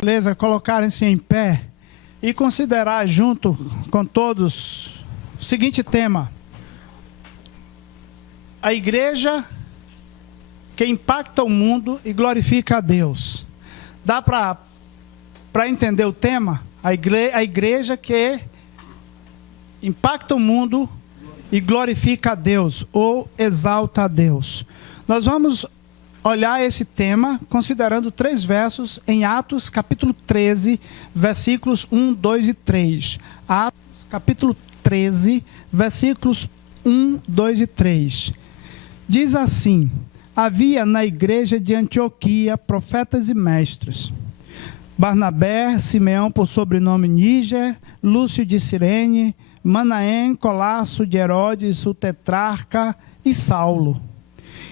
Beleza, colocarem-se em pé e considerar junto com todos o seguinte tema: a igreja que impacta o mundo e glorifica a Deus. Dá para entender o tema? A igreja que impacta o mundo e glorifica a Deus, ou exalta a Deus. Nós vamos olhar esse tema considerando 3 versos em Atos, capítulo 13, versículos 1, 2 e 3. Atos, capítulo 13, versículos 1, 2 e 3. Diz assim: havia na igreja de Antioquia profetas e mestres: Barnabé, Simeão por sobrenome Níger, Lúcio de Cirene, Manaém, Colasso de Herodes, o tetrarca, e Saulo.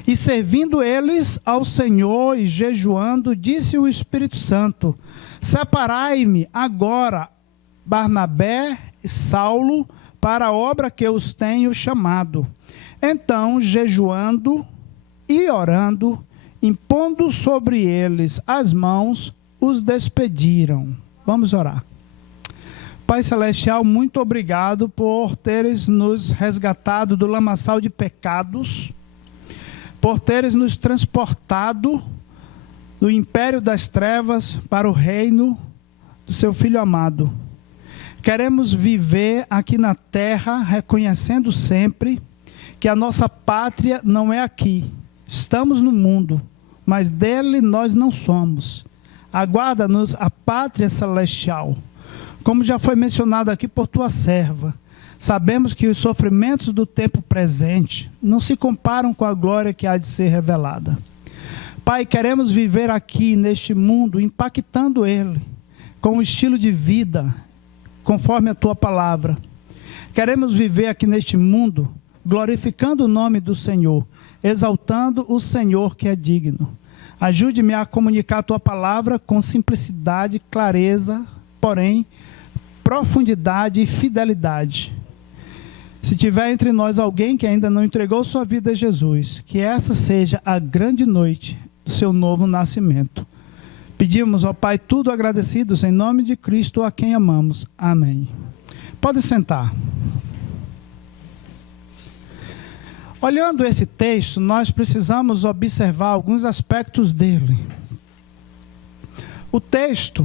E servindo eles ao Senhor e jejuando, disse o Espírito Santo: separai-me agora Barnabé e Saulo para a obra que os tenho chamado. Então, jejuando e orando, impondo sobre eles as mãos, os despediram. Vamos orar. Pai Celestial, muito obrigado por teres nos resgatado do lamaçal de pecados, por teres nos transportado do império das trevas para o reino do seu Filho amado. Queremos viver aqui na terra, reconhecendo sempre que a nossa pátria não é aqui. Estamos no mundo, mas dele nós não somos. Aguarda-nos a pátria celestial. Como já foi mencionado aqui por tua serva, sabemos que os sofrimentos do tempo presente não se comparam com a glória que há de ser revelada. Pai, queremos viver aqui neste mundo, impactando ele, com um estilo de vida, conforme a tua palavra. Queremos viver aqui neste mundo, glorificando o nome do Senhor, exaltando o Senhor que é digno. Ajude-me a comunicar a tua palavra com simplicidade, clareza, porém, profundidade e fidelidade. Se tiver entre nós alguém que ainda não entregou sua vida a Jesus, que essa seja a grande noite do seu novo nascimento. Pedimos, ó Pai, tudo agradecidos em nome de Cristo, a quem amamos. Amém. Pode sentar. Olhando esse texto, nós precisamos observar alguns aspectos dele. O texto,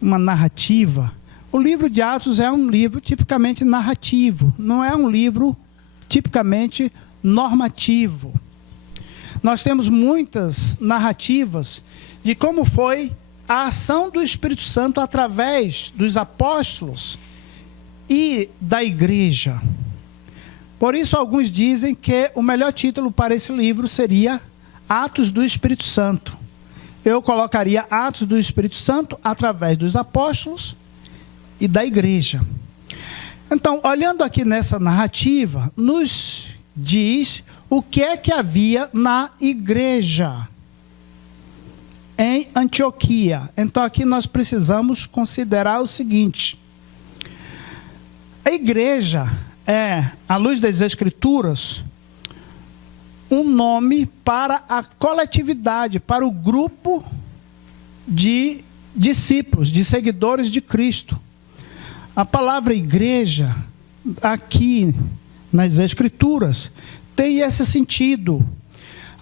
uma narrativa. O livro de Atos é um livro tipicamente narrativo, não é um livro tipicamente normativo. Nós temos muitas narrativas de como foi a ação do Espírito Santo através dos apóstolos e da igreja. Por isso, alguns dizem que o melhor título para esse livro seria Atos do Espírito Santo. Eu colocaria Atos do Espírito Santo através dos apóstolos e da igreja. Então, olhando aqui nessa narrativa, nos diz o que é que havia na igreja em Antioquia. Então, aqui nós precisamos considerar o seguinte: a igreja é, à luz das Escrituras, um nome para a coletividade, para o grupo de discípulos, de seguidores de Cristo. A palavra igreja, aqui nas Escrituras, tem esse sentido.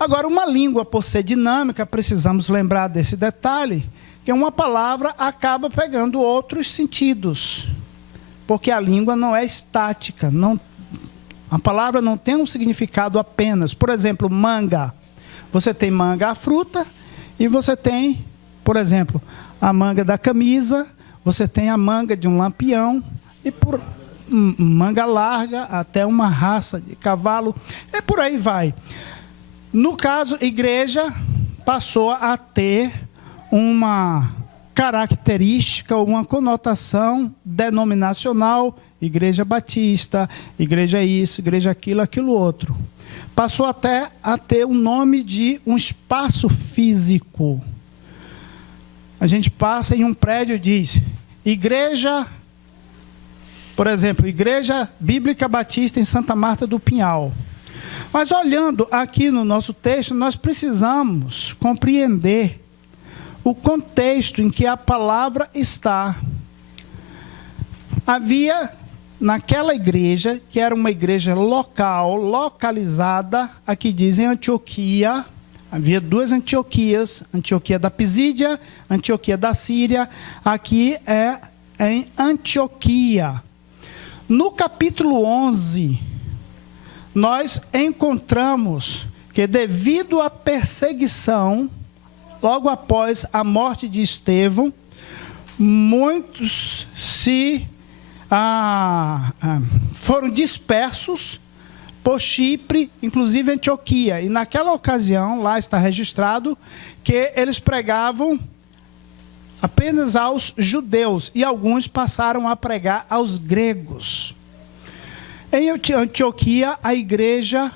Agora, uma língua, por ser dinâmica, precisamos lembrar desse detalhe, que uma palavra acaba pegando outros sentidos, porque a língua não é estática, a palavra não tem um significado apenas. Por exemplo, manga. Você tem manga, a fruta, e você tem, por exemplo, a manga da camisa, você tem a manga de um lampião, e por manga larga, até uma raça de cavalo, e por aí vai. No caso, igreja passou a ter uma característica, uma conotação denominacional, igreja batista, igreja isso, igreja aquilo, aquilo outro. Passou até a ter o nome de um espaço físico. A gente passa em um prédio e diz, igreja, por exemplo, Igreja Bíblica Batista em Santa Marta do Pinhal. Mas olhando aqui no nosso texto, nós precisamos compreender o contexto em que a palavra está. Havia naquela igreja, que era uma igreja local, localizada, aqui dizem Antioquia. Havia duas Antioquias, Antioquia da Pisídia, Antioquia da Síria. Aqui é em Antioquia. No capítulo 11, nós encontramos que devido à perseguição, logo após a morte de Estevão, muitos foram dispersos por Chipre, inclusive Antioquia. E naquela ocasião, lá está registrado, que eles pregavam apenas aos judeus, e alguns passaram a pregar aos gregos. Em Antioquia, a igreja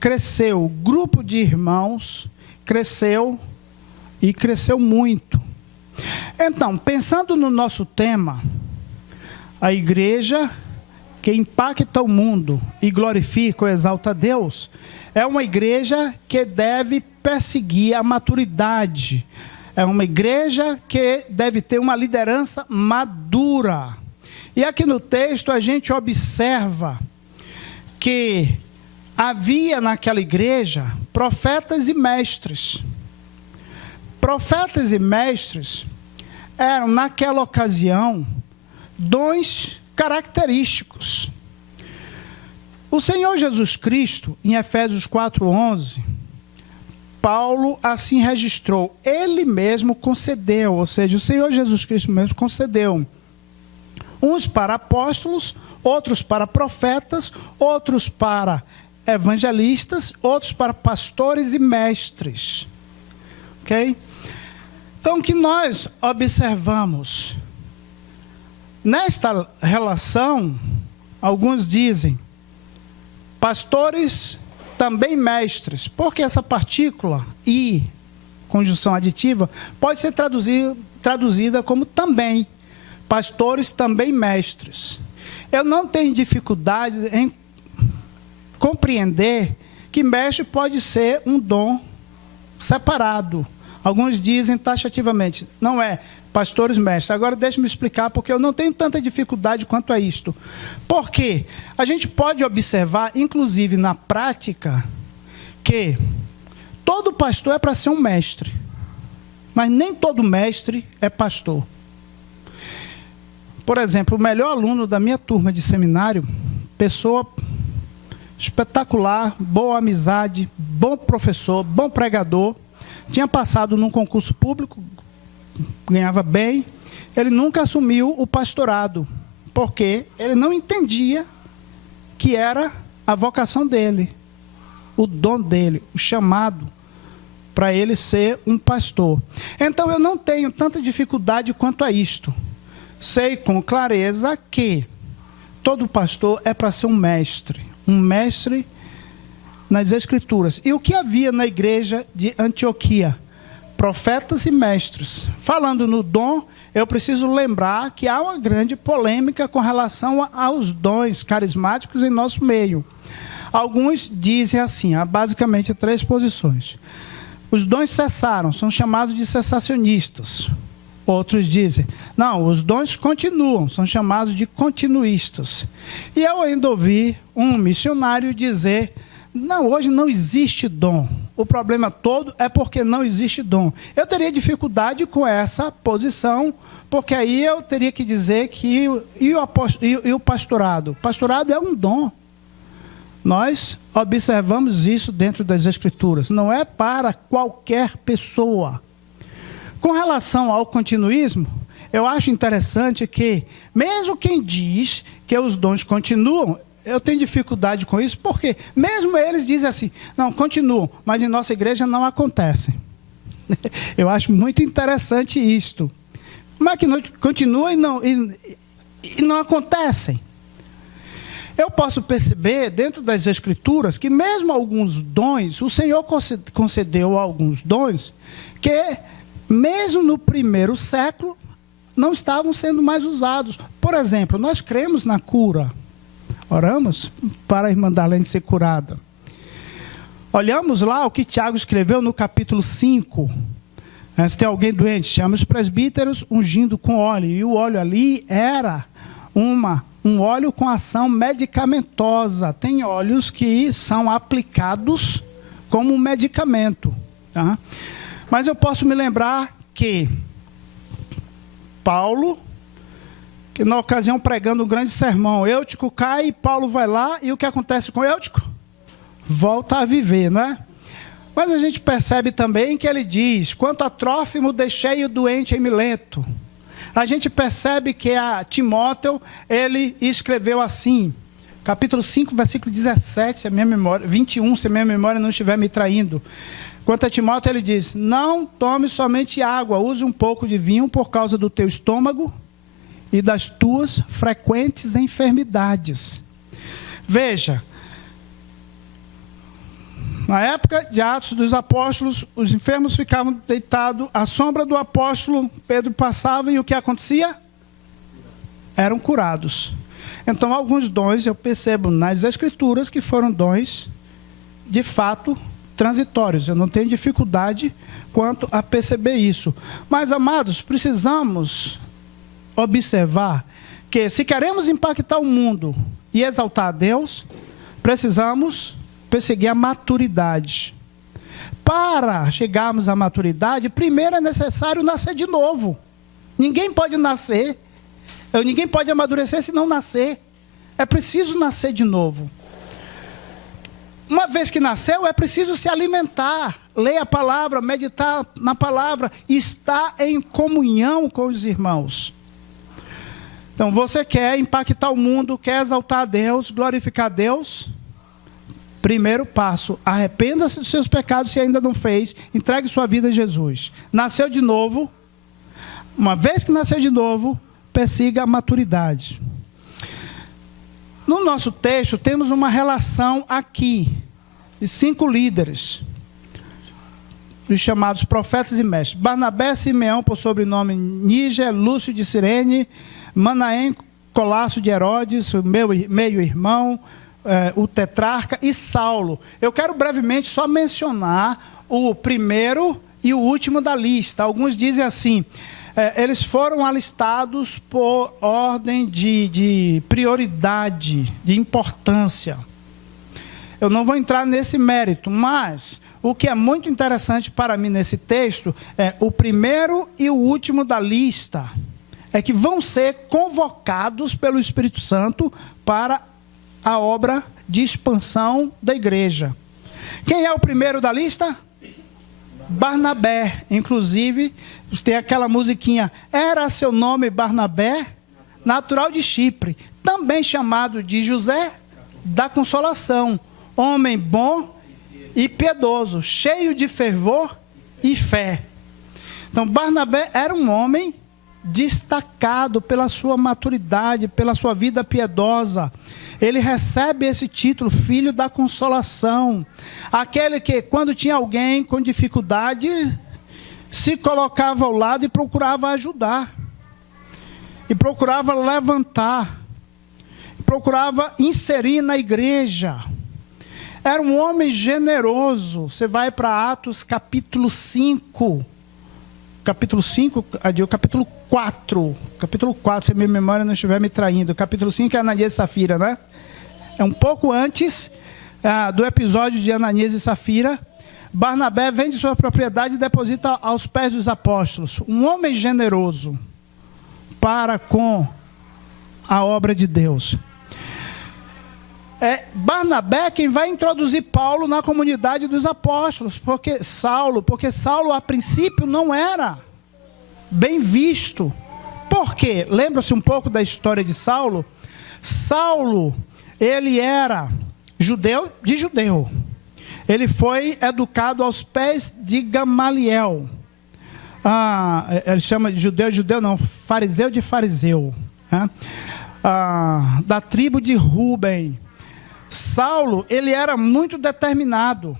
cresceu, o grupo de irmãos cresceu, e cresceu muito. Então, pensando no nosso tema, a igreja que impacta o mundo e glorifica ou exalta a Deus, é uma igreja que deve perseguir a maturidade. É uma igreja que deve ter uma liderança madura. E aqui no texto a gente observa que havia naquela igreja profetas e mestres. Profetas e mestres eram, naquela ocasião, dons característicos. O Senhor Jesus Cristo, em Efésios 4:11, Paulo assim registrou, ele mesmo concedeu, ou seja, o Senhor Jesus Cristo mesmo concedeu, uns para apóstolos, outros para profetas, outros para evangelistas, outros para pastores e mestres. Ok? Então, o que nós observamos nesta relação, alguns dizem, pastores também mestres, porque essa partícula e conjunção aditiva pode ser traduzida como também, pastores também mestres. Eu não tenho dificuldade em compreender que mestre pode ser um dom separado. Alguns dizem taxativamente, não é pastores mestres. Agora deixe-me explicar, porque eu não tenho tanta dificuldade quanto a isto. Porque a gente pode observar, inclusive na prática, que todo pastor é para ser um mestre, mas nem todo mestre é pastor. Por exemplo, o melhor aluno da minha turma de seminário, pessoa espetacular, boa amizade, bom professor, bom pregador, tinha passado num concurso público, ganhava bem, ele nunca assumiu o pastorado, porque ele não entendia que era a vocação dele, o dom dele, o chamado para ele ser um pastor. Então eu não tenho tanta dificuldade quanto a isto. Sei com clareza que todo pastor é para ser um mestre nas Escrituras. E o que havia na igreja de Antioquia? Profetas e mestres. Falando no dom, eu preciso lembrar que há uma grande polêmica com relação aos dons carismáticos em nosso meio. Alguns dizem assim, há basicamente 3 posições. Os dons cessaram, são chamados de cessacionistas. Outros dizem, não, os dons continuam, são chamados de continuistas. E eu ainda ouvi um missionário dizer, não, hoje não existe dom. O problema todo é porque não existe dom. Eu teria dificuldade com essa posição, porque aí eu teria que dizer que o pastorado? O pastorado é um dom. Nós observamos isso dentro das Escrituras. Não é para qualquer pessoa. Com relação ao continuismo, eu acho interessante que, mesmo quem diz que os dons continuam, eu tenho dificuldade com isso, porque mesmo eles dizem assim, não, continuam, mas em nossa igreja não acontece. Eu acho muito interessante isto. Mas que não continua e não acontecem. Eu posso perceber, dentro das Escrituras, que mesmo alguns dons, o Senhor concedeu alguns dons, que mesmo no primeiro século, não estavam sendo mais usados. Por exemplo, nós cremos na cura. Oramos para a irmã Darlene ser curada. Olhamos lá o que Tiago escreveu no capítulo 5. Se tem alguém doente, chama os presbíteros ungindo com óleo. E o óleo ali era um óleo com ação medicamentosa. Tem óleos que são aplicados como um medicamento. Tá? Mas eu posso me lembrar que Paulo, que na ocasião pregando um grande sermão, Eutico cai, Paulo vai lá, e o que acontece com Eutico? Volta a viver, não é? Mas a gente percebe também que ele diz, quanto a Trófimo deixei o doente em Mileto. A gente percebe que a Timóteo, ele escreveu assim, capítulo 5, versículo 17, se a minha memória, 21, se a minha memória não estiver me traindo. Quanto a Timóteo, ele diz, não tome somente água, use um pouco de vinho por causa do teu estômago e das tuas frequentes enfermidades. Veja, na época de Atos dos Apóstolos, os enfermos ficavam deitados à sombra do apóstolo, Pedro passava e o que acontecia? Eram curados. Então, alguns dons eu percebo nas Escrituras que foram dons, de fato, transitórios. Eu não tenho dificuldade quanto a perceber isso. Mas, amados, precisamos observar que se queremos impactar o mundo e exaltar a Deus, precisamos perseguir a maturidade. Para chegarmos à maturidade, primeiro é necessário nascer de novo. Ninguém pode nascer, ninguém pode amadurecer se não nascer. É preciso nascer de novo. Uma vez que nasceu, é preciso se alimentar, ler a palavra, meditar na palavra, estar em comunhão com os irmãos. Então, você quer impactar o mundo, quer exaltar a Deus, glorificar a Deus? Primeiro passo, arrependa-se dos seus pecados se ainda não fez, entregue sua vida a Jesus. Nasceu de novo, uma vez que nasceu de novo, persiga a maturidade. No nosso texto, temos uma relação aqui, de 5 líderes, os chamados profetas e mestres. Barnabé, Simeão, por sobrenome Níger, Lúcio de Cirene, Manaém, Colasso de Herodes, o meio-irmão, o tetrarca, e Saulo. Eu quero brevemente só mencionar o primeiro e o último da lista. Alguns dizem assim, eles foram alistados por ordem de prioridade, de importância. Eu não vou entrar nesse mérito, mas o que é muito interessante para mim nesse texto é o primeiro e o último da lista, é que vão ser convocados pelo Espírito Santo para a obra de expansão da igreja. Quem é o primeiro da lista? Barnabé. Inclusive, tem aquela musiquinha, era seu nome Barnabé, natural de Chipre, também chamado de José da Consolação, homem bom e piedoso, cheio de fervor e fé. Então, Barnabé era um homem destacado pela sua maturidade, pela sua vida piedosa. Ele recebe esse título, filho da consolação. Aquele que, quando tinha alguém com dificuldade, se colocava ao lado e procurava ajudar. E procurava levantar. E procurava inserir na igreja. Era um homem generoso. Você vai para Atos capítulo 5. Capítulo 5, capítulo 4. Capítulo 4, se a minha memória não estiver me traindo. Capítulo 5 é Ananias e Safira, né? É um pouco antes do episódio de Ananias e Safira. Barnabé vende sua propriedade e deposita aos pés dos apóstolos. Um homem generoso para com a obra de Deus. É Barnabé quem vai introduzir Paulo na comunidade dos apóstolos, porque Saulo a princípio não era bem visto. Por quê? Lembra-se um pouco da história de Saulo? Saulo, ele era judeu de judeu. Ele foi educado aos pés de Gamaliel. Ele chama de judeu não, fariseu de fariseu. Né? Da tribo de Ruben. Saulo, ele era muito determinado.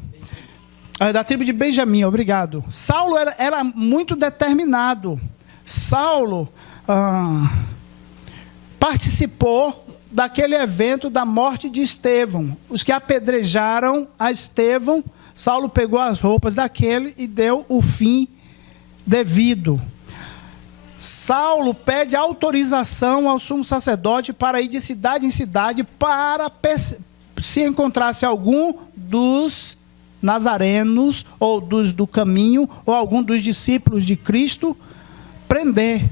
Da tribo de Benjamim, obrigado. Saulo era muito determinado. Saulo participou daquele evento da morte de Estevão. Os que apedrejaram a Estevão, Saulo pegou as roupas daquele e deu o fim devido. Saulo pede autorização ao sumo sacerdote para ir de cidade em cidade para, se encontrasse algum dos nazarenos, ou dos do caminho, ou algum dos discípulos de Cristo, prender.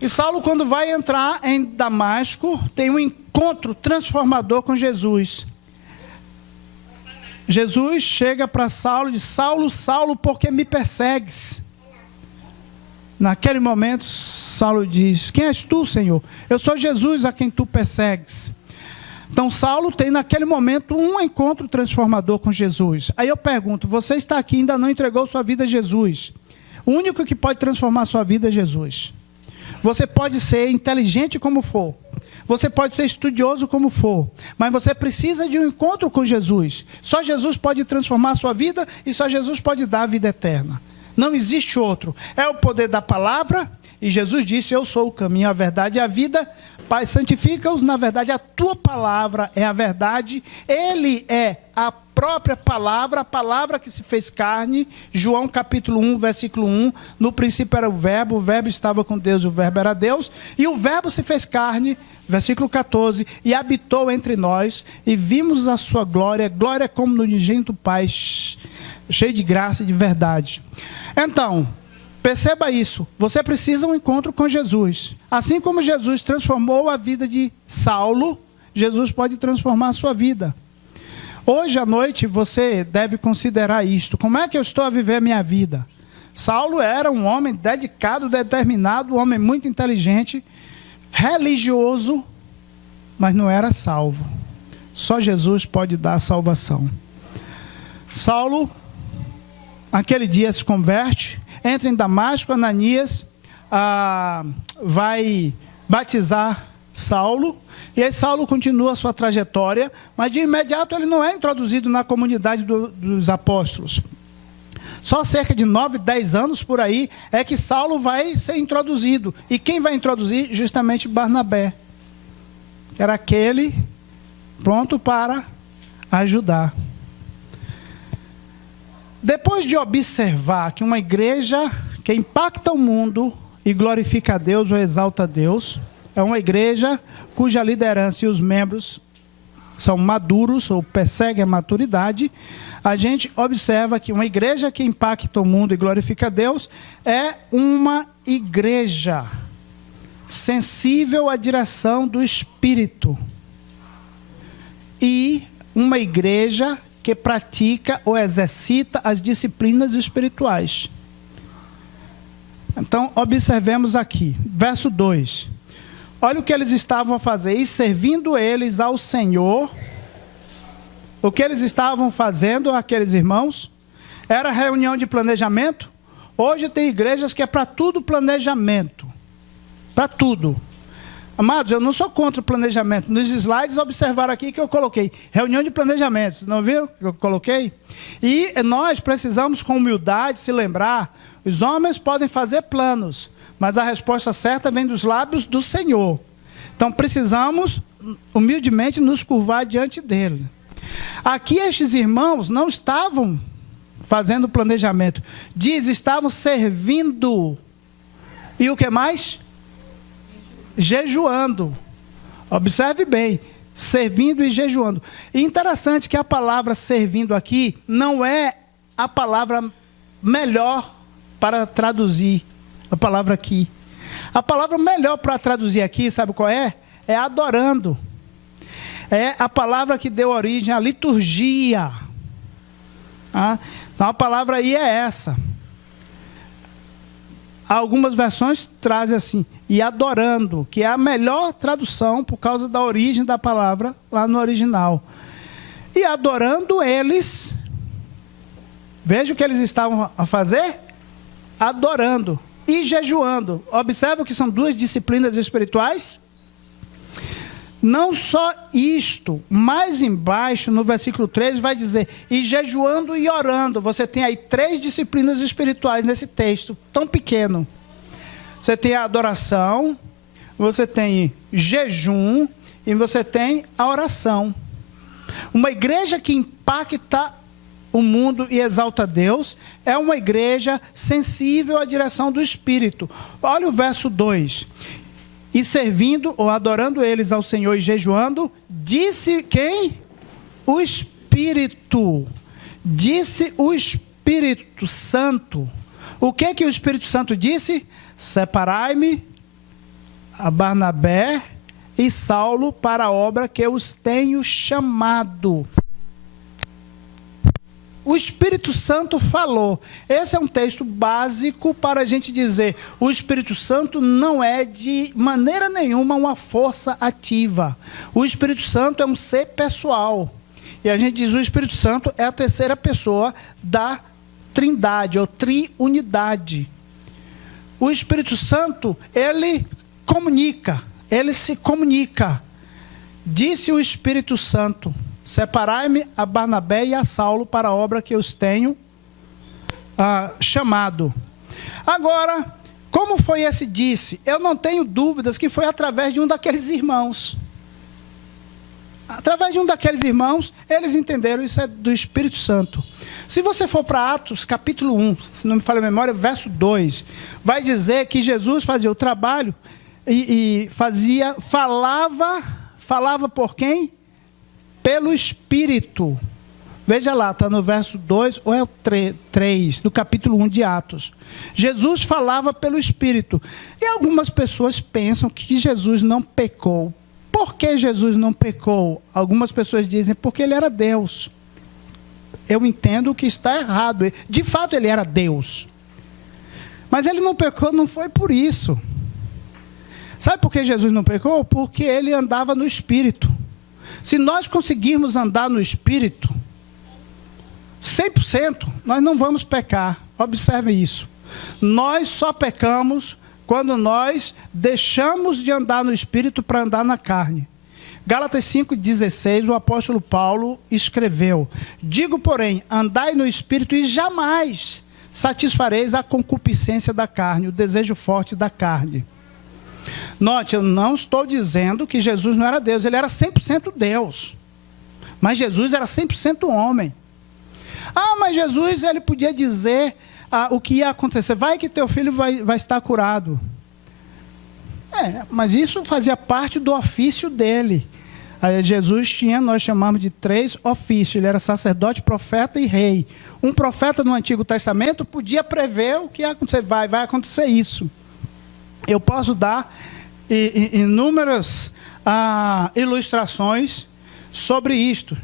E Saulo, quando vai entrar em Damasco, tem um encontro transformador com Jesus. Jesus chega para Saulo e diz: Saulo, Saulo, por que me persegues? Naquele momento, Saulo diz: quem és tu, Senhor? Eu sou Jesus a quem tu persegues. Então, Saulo tem naquele momento um encontro transformador com Jesus. Aí eu pergunto: você está aqui e ainda não entregou sua vida a Jesus? O único que pode transformar sua vida é Jesus. Você pode ser inteligente como for. Você pode ser estudioso como for. Mas você precisa de um encontro com Jesus. Só Jesus pode transformar a sua vida e só Jesus pode dar a vida eterna. Não existe outro. É o poder da palavra. E Jesus disse: eu sou o caminho, a verdade e a vida. Pai, santifica-os na verdade. A tua palavra é a verdade. Ele é a própria palavra, a palavra que se fez carne. João capítulo 1, versículo 1. No princípio era o verbo estava com Deus, o verbo era Deus. E o verbo se fez carne, versículo 14, e habitou entre nós. E vimos a sua glória, glória como no unigênito Pai, cheio de graça e de verdade. Então, perceba isso. Você precisa de um encontro com Jesus. Assim como Jesus transformou a vida de Saulo, Jesus pode transformar a sua vida. Hoje à noite você deve considerar isto. Como é que eu estou a viver a minha vida? Saulo era um homem dedicado, determinado, um homem muito inteligente, religioso, mas não era salvo. Só Jesus pode dar a salvação. Saulo, aquele dia se converte, entra em Damasco. Ananias vai batizar Saulo, e aí Saulo continua a sua trajetória, mas de imediato ele não é introduzido na comunidade dos apóstolos. Só cerca de 9, 10 anos por aí é que Saulo vai ser introduzido. E quem vai introduzir? Justamente Barnabé, que era aquele pronto para ajudar. Depois de observar que uma igreja que impacta o mundo e glorifica a Deus ou exalta a Deus, é uma igreja cuja liderança e os membros são maduros ou perseguem a maturidade, a gente observa que uma igreja que impacta o mundo e glorifica a Deus é uma igreja sensível à direção do Espírito e uma igreja que pratica ou exercita as disciplinas espirituais. Então, observemos aqui, verso 2. Olha o que eles estavam a fazer. E servindo eles ao Senhor, o que eles estavam fazendo, aqueles irmãos, era reunião de planejamento. Hoje tem igrejas que é para tudo planejamento. Para tudo. Amados, eu não sou contra o planejamento. Nos slides observaram aqui que eu coloquei reunião de planejamento. Não viram que eu coloquei? E nós precisamos com humildade se lembrar, os homens podem fazer planos, mas a resposta certa vem dos lábios do Senhor. Então precisamos humildemente nos curvar diante dele. Aqui estes irmãos não estavam fazendo planejamento. Diz, estavam servindo. E o que mais? Jejuando. Observe bem, servindo e jejuando. E interessante que a palavra servindo aqui não é a palavra melhor para traduzir a palavra aqui. A palavra melhor para traduzir aqui, sabe qual é? É adorando. É a palavra que deu origem à liturgia. Então a palavra aí é essa. Algumas versões trazem assim, e adorando, que é a melhor tradução por causa da origem da palavra lá no original. E adorando eles, veja o que eles estavam a fazer? Adorando e jejuando. Observa que são duas disciplinas espirituais. Não só isto, mais embaixo no versículo 3 vai dizer, e jejuando e orando. Você tem aí 3 disciplinas espirituais nesse texto, tão pequeno. Você tem a adoração, você tem jejum e você tem a oração. Uma igreja que impacta o mundo e exalta Deus, é uma igreja sensível à direção do Espírito. Olha o verso 2. E servindo ou adorando eles ao Senhor e jejuando, disse quem? O Espírito. Disse o Espírito Santo. O que o Espírito Santo disse? Separai-me a Barnabé e Saulo para a obra que eu os tenho chamado. O Espírito Santo falou. Esse é um texto básico para a gente dizer: o Espírito Santo não é de maneira nenhuma uma força ativa. O Espírito Santo é um ser pessoal. E a gente diz: o Espírito Santo é a terceira pessoa da Trindade, ou triunidade. O Espírito Santo, ele comunica, ele se comunica. Disse o Espírito Santo: separai-me a Barnabé e a Saulo para a obra que eu os tenho chamado. Agora, como foi esse disse? Eu não tenho dúvidas que foi através de um daqueles irmãos. Através de um daqueles irmãos, eles entenderam, isso é do Espírito Santo. Se você for para Atos, capítulo 1, se não me falha a memória, verso 2, vai dizer que Jesus fazia o trabalho e falava por quem? Pelo Espírito. Veja lá, está no verso 2 ou é o 3, do capítulo 1 de Atos. Jesus falava pelo Espírito. E algumas pessoas pensam que Jesus não pecou. Por que Jesus não pecou? Algumas pessoas dizem porque ele era Deus. Eu entendo que está errado. De fato, ele era Deus. Mas ele não pecou, não foi por isso. Sabe por que Jesus não pecou? Porque ele andava no Espírito. Se nós conseguirmos andar no Espírito, 100%, nós não vamos pecar. Observe isso. Nós só pecamos quando nós deixamos de andar no Espírito para andar na carne. Gálatas 5,16, o apóstolo Paulo escreveu: digo, porém, andai no Espírito e jamais satisfareis a concupiscência da carne, o desejo forte da carne. Note, eu não estou dizendo que Jesus não era Deus, ele era 100% Deus. Mas Jesus era 100% homem. Mas Jesus, ele podia dizer o que ia acontecer. Vai que teu filho vai estar curado. Mas isso fazia parte do ofício dele. Aí Jesus tinha, nós chamamos de 3 ofícios. Ele era sacerdote, profeta e rei. Um profeta no Antigo Testamento podia prever o que ia acontecer. Vai acontecer isso. Eu posso dar inúmeras ilustrações sobre isto.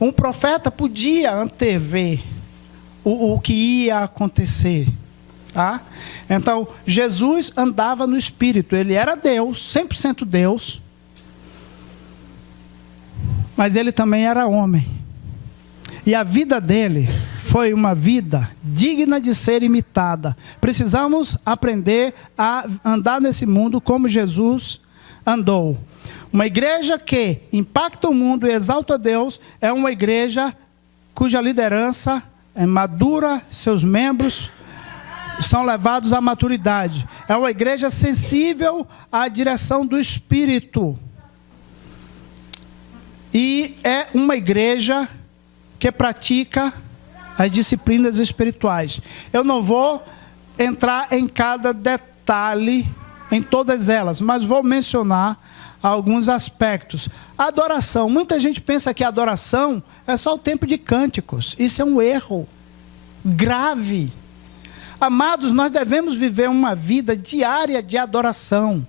Um profeta podia antever o que ia acontecer. Tá? Então, Jesus andava no Espírito. Ele era Deus, 100% Deus. Mas ele também era homem. E a vida dele foi uma vida digna de ser imitada. Precisamos aprender a andar nesse mundo como Jesus andou. Uma igreja que impacta o mundo e exalta Deus é uma igreja cuja liderança é madura, seus membros são levados à maturidade. É uma igreja sensível à direção do Espírito. E é uma igreja que pratica as disciplinas espirituais. Eu não vou entrar em cada detalhe, em todas elas, mas vou mencionar alguns aspectos. Adoração. Muita gente pensa que a adoração é só o tempo de cânticos. Isso é um erro grave. Amados, nós devemos viver uma vida diária de adoração.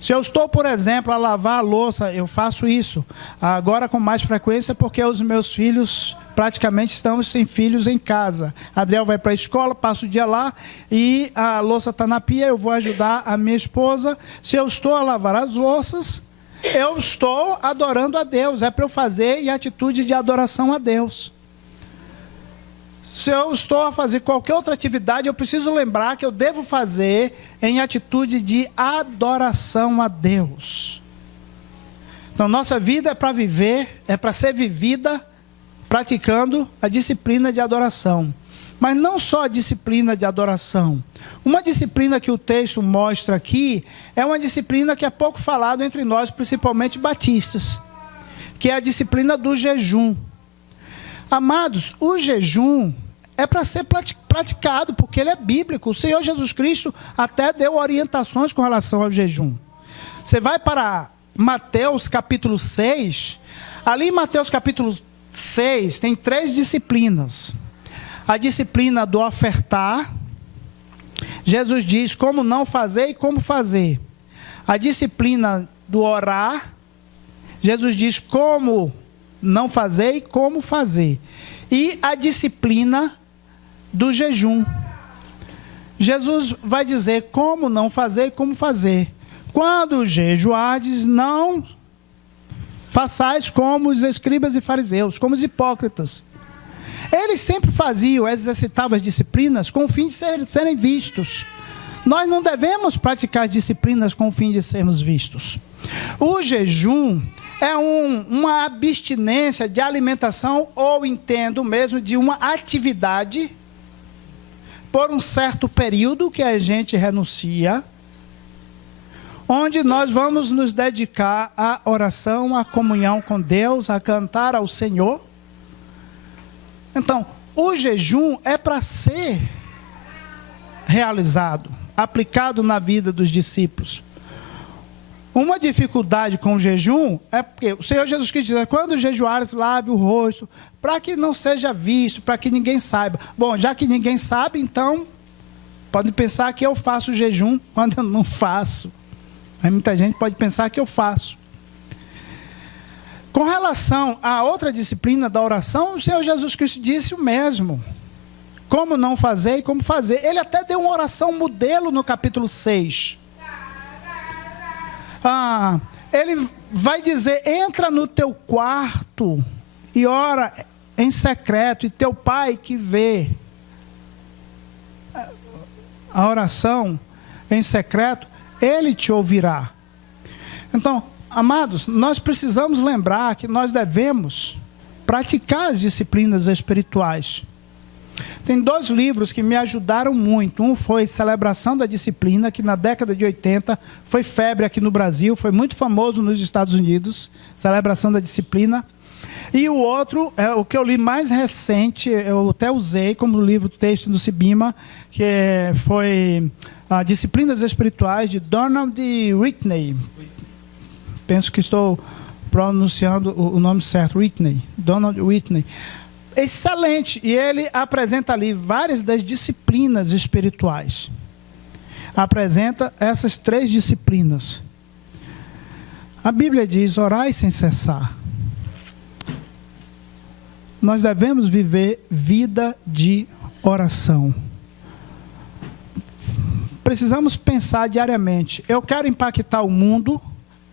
Se eu estou, por exemplo, a lavar a louça, eu faço isso. Agora com mais frequência, porque os meus filhos, praticamente estamos sem filhos em casa. Adriel vai para a escola, passa o dia lá e a louça está na pia, eu vou ajudar a minha esposa. Se eu estou a lavar as louças, eu estou adorando a Deus. É para eu fazer em atitude de adoração a Deus. Se eu estou a fazer qualquer outra atividade, eu preciso lembrar que eu devo fazer em atitude de adoração a Deus. Então, nossa vida é para viver, é para ser vivida praticando a disciplina de adoração. Mas não só a disciplina de adoração. Uma disciplina que o texto mostra aqui é uma disciplina que é pouco falada entre nós, principalmente batistas, que é a disciplina do jejum. Amados, o jejum é para ser praticado, porque ele é bíblico. O Senhor Jesus Cristo até deu orientações com relação ao jejum. Você vai para Mateus capítulo 6, ali em Mateus capítulo 6 tem 3 disciplinas. A disciplina do ofertar, Jesus diz como não fazer e como fazer. A disciplina do orar, Jesus diz como não fazer e como fazer. E a disciplina do jejum. Jesus vai dizer como não fazer e como fazer. Quando jejuardes, não façais como os escribas e fariseus, como os hipócritas. Eles sempre faziam, exercitavam as disciplinas com o fim de serem vistos. Nós não devemos praticar disciplinas com o fim de sermos vistos. O jejum é uma abstinência de alimentação, ou entendo mesmo de uma atividade, por um certo período que a gente renuncia, onde nós vamos nos dedicar à oração, à comunhão com Deus, a cantar ao Senhor. Então, o jejum é para ser realizado, aplicado na vida dos discípulos. Uma dificuldade com o jejum é porque o Senhor Jesus Cristo diz, quando jejuares, lave o rosto, para que não seja visto, para que ninguém saiba. Bom, já que ninguém sabe, então, pode pensar que eu faço jejum quando eu não faço. Aí muita gente pode pensar que eu faço. Com relação à outra disciplina da oração, o Senhor Jesus Cristo disse o mesmo. Como não fazer e como fazer. Ele até deu uma oração modelo no capítulo 6. Ele vai dizer, entra no teu quarto e ora em secreto, e teu pai que vê a oração em secreto, ele te ouvirá. Então, amados, nós precisamos lembrar que nós devemos praticar as disciplinas espirituais. Tem 2 livros que me ajudaram muito. Um foi Celebração da Disciplina, que na década de 80 foi febre aqui no Brasil, foi muito famoso nos Estados Unidos, Celebração da Disciplina. E o outro, é o que eu li mais recente, eu até usei como livro texto do Sibima, que foi Disciplinas Espirituais, de Donald Whitney. Penso que estou pronunciando o nome certo, Whitney, Donald Whitney. Excelente, e ele apresenta ali várias das disciplinas espirituais. Apresenta essas 3 disciplinas. A Bíblia diz, orai sem cessar. Nós devemos viver vida de oração. Precisamos pensar diariamente, eu quero impactar o mundo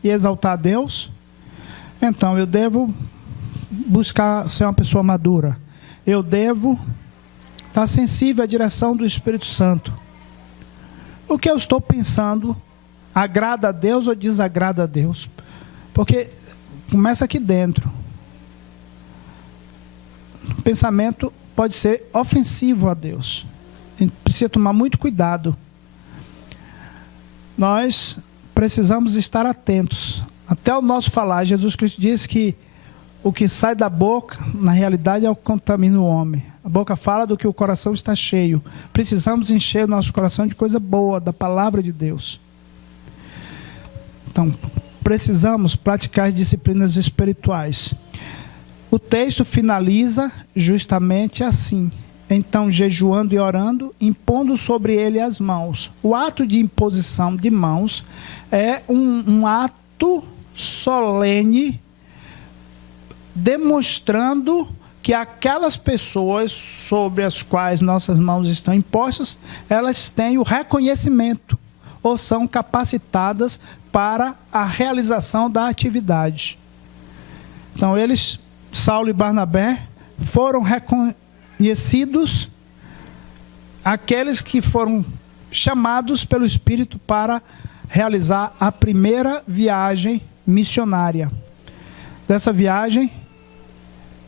e exaltar a Deus, então eu devo buscar ser uma pessoa madura. Eu devo estar sensível à direção do Espírito Santo. O que eu estou pensando agrada a Deus ou desagrada a Deus? Porque começa aqui dentro. O pensamento pode ser ofensivo a Deus. A gente precisa tomar muito cuidado. Nós precisamos estar atentos. Até o nosso falar, Jesus Cristo disse que o que sai da boca, na realidade, é o que contamina o homem. A boca fala do que o coração está cheio. Precisamos encher o nosso coração de coisa boa, da palavra de Deus. Então, precisamos praticar as disciplinas espirituais. O texto finaliza justamente assim. Então, jejuando e orando, impondo sobre ele as mãos. O ato de imposição de mãos é um ato solene, demonstrando que aquelas pessoas sobre as quais nossas mãos estão impostas, elas têm o reconhecimento ou são capacitadas para a realização da atividade. Então, eles, Saulo e Barnabé, foram reconhecidos aqueles que foram chamados pelo Espírito para realizar a primeira viagem missionária. Dessa viagem,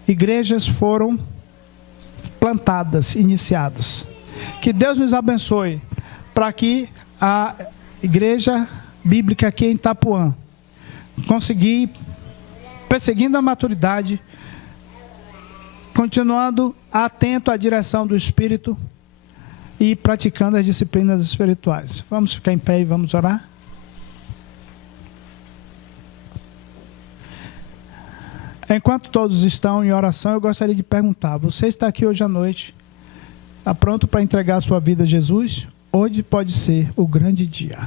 igrejas foram plantadas, iniciadas. Que Deus nos abençoe para que a igreja bíblica aqui em Itapuã conseguir, perseguindo a maturidade, continuando atento à direção do Espírito e praticando as disciplinas espirituais. Vamos ficar em pé e vamos orar? Enquanto todos estão em oração, eu gostaria de perguntar: você está aqui hoje à noite, está pronto para entregar a sua vida a Jesus? Hoje pode ser o grande dia.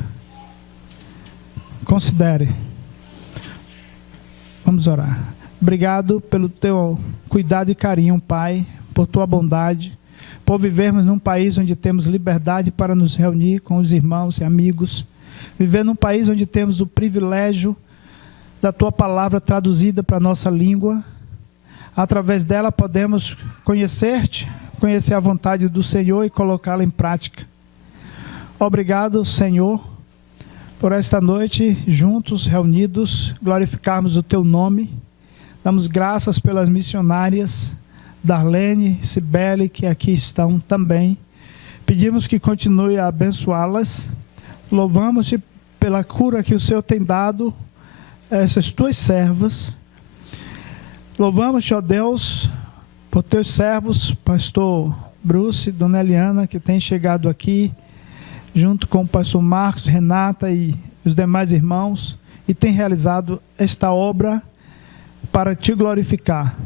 Considere. Vamos orar. Obrigado pelo teu cuidado e carinho, Pai, por tua bondade, por vivermos num país onde temos liberdade para nos reunir com os irmãos e amigos, viver num país onde temos o privilégio da tua palavra traduzida para a nossa língua. Através dela podemos conhecer-te, conhecer a vontade do Senhor e colocá-la em prática. Obrigado, Senhor, por esta noite, juntos, reunidos, glorificarmos o teu nome. Damos graças pelas missionárias, Darlene, Cibele, que aqui estão também. Pedimos que continue a abençoá-las. Louvamos-te pela cura que o Senhor tem dado a essas tuas servas. Louvamos-te, ó Deus, por teus servos, pastor Bruce, dona Eliana, que tem chegado aqui, junto com o pastor Marcos, Renata e os demais irmãos, e tem realizado esta obra para te glorificar.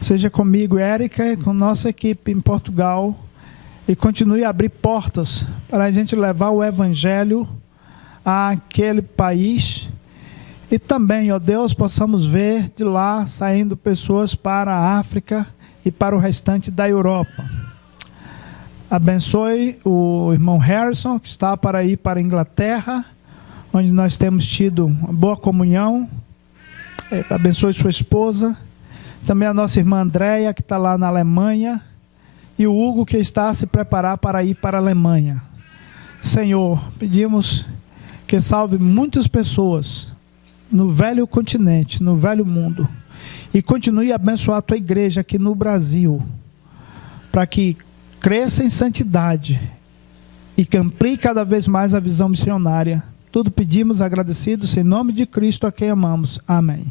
Seja comigo, Érica, e com nossa equipe em Portugal, e continue a abrir portas para a gente levar o Evangelho àquele país, e também, ó Deus, possamos ver de lá saindo pessoas para a África e para o restante da Europa. Abençoe o irmão Harrison, que está para ir para a Inglaterra, onde nós temos tido uma boa comunhão. Abençoe sua esposa. Também a nossa irmã Andréia, que está lá na Alemanha. E o Hugo, que está a se preparar para ir para a Alemanha. Senhor, pedimos que salve muitas pessoas no velho continente, no velho mundo. E continue a abençoar a tua igreja aqui no Brasil, para que cresça em santidade e que amplie cada vez mais a visão missionária. Tudo pedimos agradecidos em nome de Cristo, a quem amamos. Amém.